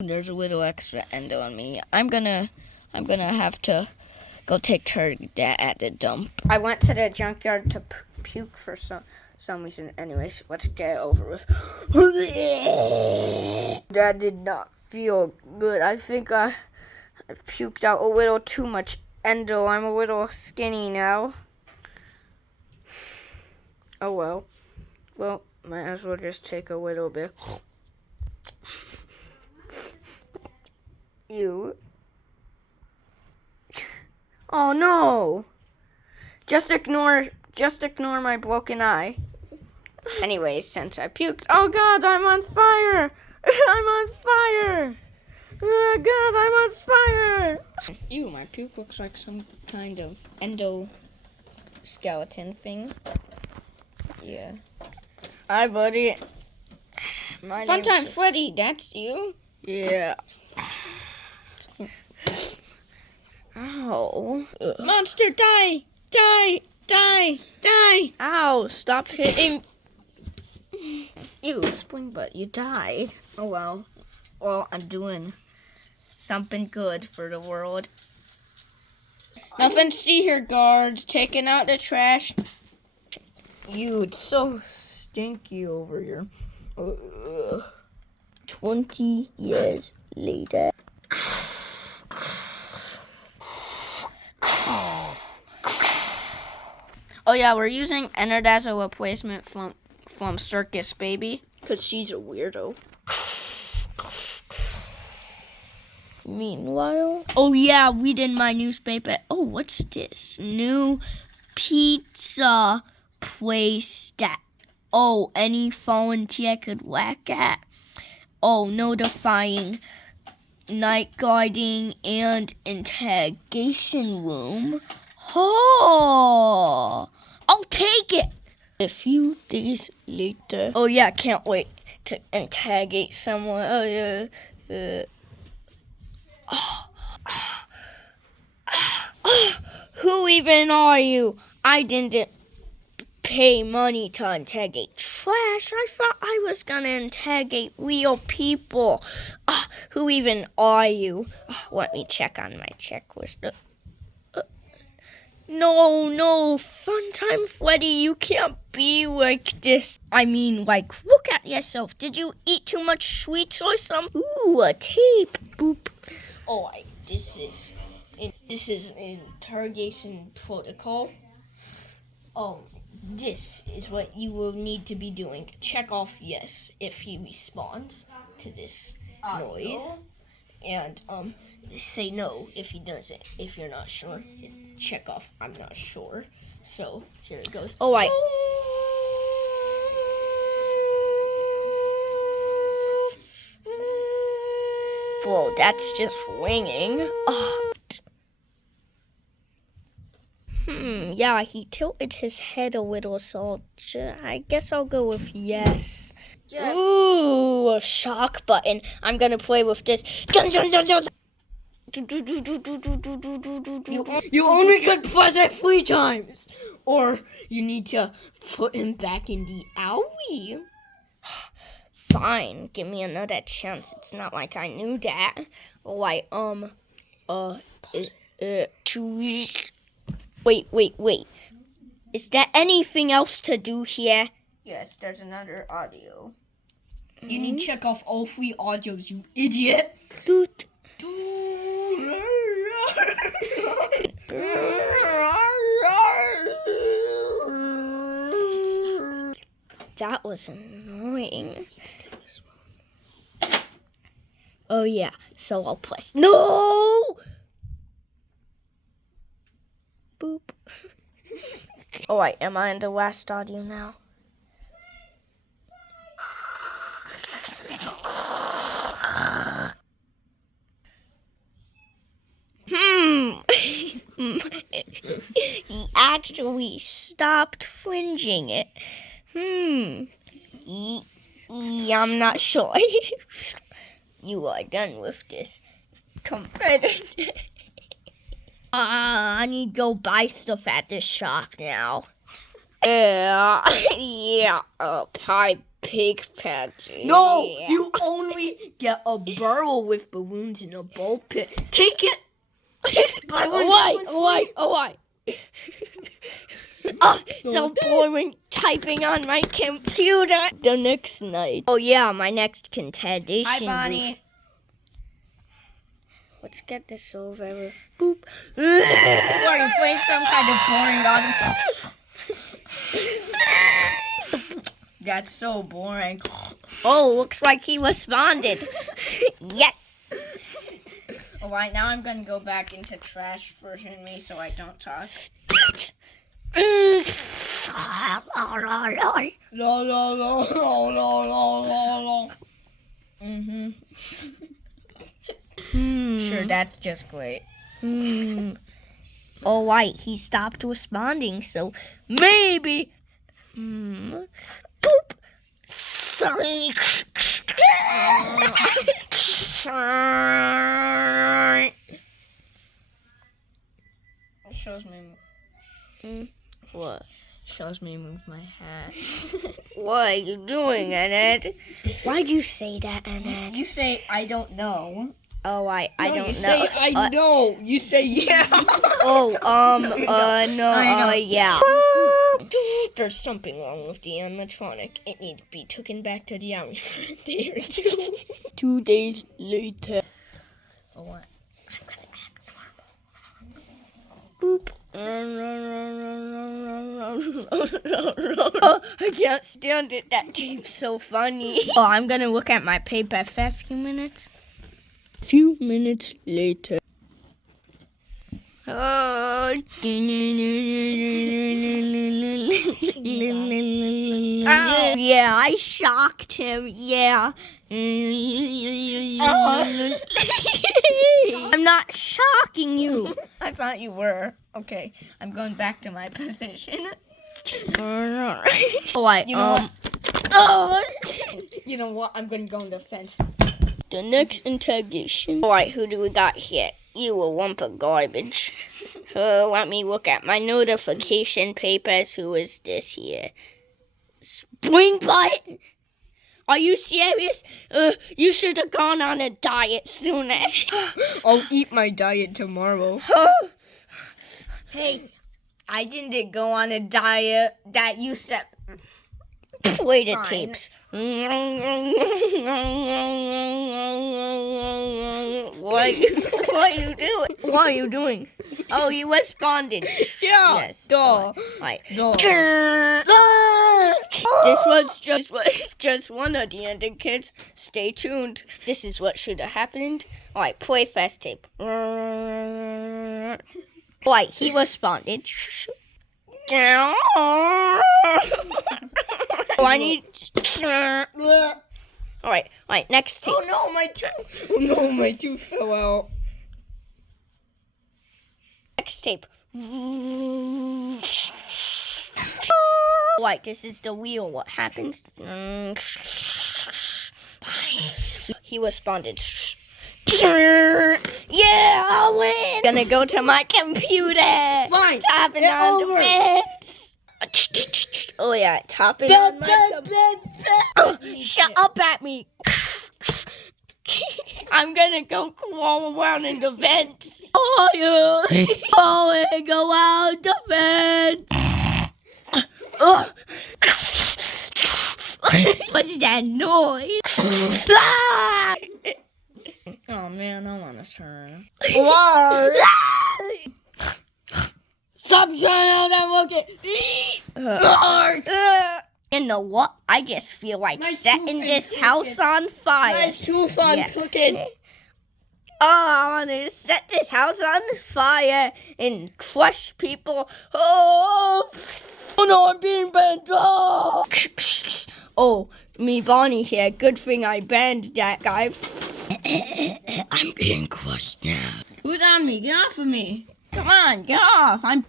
There's a little extra endo on me. I'm gonna have to go take Turd at the dump. I went to the junkyard to puke for some reason. Anyways, let's get it over with. That did not feel good. I think I puked out a little too much endo. I'm a little skinny now. Oh well. Well, might as well just take a little bit. Ew. Oh no! Just ignore my broken eye. Anyways, since I puked, oh god, I'm on fire! I'm on fire! Oh god, I'm on fire! Ew, my puke looks like some kind of endoskeleton thing. Yeah. Hi, buddy. Funtime Freddy, that's you? Yeah. Ow. Monster, die! Die! Die! Die! Ow, stop hitting. Ew, Spring Butt, you died. Oh well. Well, I'm doing something good for the world. Nothing to see here, guards. Taking out the trash. Ew, it's so stinky over here. 20 years later. Oh yeah, we're using Ennard as a replacement from Circus Baby, because she's a weirdo. Meanwhile, oh yeah, read in my newspaper. Oh, what's this? New pizza place that, oh, any volunteer could work at. Oh, notifying night guarding and interrogation room. Oh, I'll take it. A few days later. Oh yeah, can't wait to interrogate someone. Oh yeah. Who even are you? I didn't pay money to interrogate trash. I thought I was gonna interrogate real people. Who even are you? Let me check on my checklist. No, Funtime Freddy, you can't be like this. I mean, like, look at yourself. Did you eat too much sweets or something? Ooh, a tape. Boop. Oh, this is interrogation protocol. Oh, this is what you will need to be doing. Check off yes if he responds to this noise. And say no if he doesn't. If you're not sure, check off I'm not sure. So here it goes. Oh, whoa, that's just ringing. Yeah, he tilted his head a little, so I guess I'll go with yes. Yes. Ooh, a shock button. I'm gonna play with this. You only could press it 3 times, or you need to put him back in the alley. Fine, give me another chance. It's not like I knew that. Wait. Is there anything else to do here? Yes, there's another audio. Mm-hmm. You need to check off all 3 audios, you idiot. That was annoying. Oh yeah, so I'll press no! Boop. Oh wait, am I in the last audio now? He actually stopped fringing it. I'm not sure. You are done with this competitor. I need to go buy stuff at this shop now. Yeah, bye. pig patty. No, you only get a barrel with balloons in a ball pit. Take it. Why? Oh, so boring typing on my computer. The next night. Oh yeah, my next contestation. Hi, Bonnie. Let's get this over with. Boop. Are you playing some kind of boring audio? That's so boring. Oh, looks like he responded. Yes. Alright, now I'm gonna go back into trash version me so I don't talk. Sure, that's just great. Oh, right, he stopped responding, so maybe. Boop. It shows me. What? Shows me move my hat. What are you doing, Annette? Why'd you say that, Annette? You say I don't know. Oh, I don't know. You say I know. You say yeah. Yeah. There's something wrong with the animatronic. It needs to be taken back to the army for a day or two. 2 days later. Oh, what? I'm gonna act normal. Boop. Oh, I can't stand it. That game's so funny. Oh, I'm gonna look at my paper for a few minutes. Few minutes later. Oh. Yeah, I shocked him. Yeah. I'm not shocking you. I thought you were. Okay, I'm going back to my position. Oh, You know what? Oh. You know what? I'm going to go on the fence. The next interrogation. Alright, who do we got here? You a lump of garbage. Let me look at my notification papers. Who is this here? Spring Butt? Are you serious? You should have gone on a diet sooner. I'll eat my diet tomorrow. Hey, I didn't go on a diet that you said. Play the Fine. tapes. What are you doing? Oh, you responded. Yeah. Yes. Duh. Right. Duh. This was just one of the ending, kids. Stay tuned. This is what should have happened. All right, play fast tape. Right, he responded. Oh, I need. All right, next tape. Oh no, my tooth! Oh no, my tooth fell out. Next tape. Right, this is the wheel. What happens? He responded. Yeah, I'll win. Gonna go to my computer. Fine. Tapping Get on over the fence. Oh yeah, tapping on my computer. Shut up at me. I'm gonna go crawl around in the vents. Oh, you go out the vents. What's that noise? Ah! Oh man, I want to turn. Stop trying out that rocket. You know what? I just feel like setting this house on fire. My tooth on cooking. Oh, I want to set this house on fire and crush people. Oh no, I'm being banned. Oh, me Bonnie here. Good thing I banned that guy. I'm being crushed now. Who's on me? Get off of me. Come on, get off. I'm...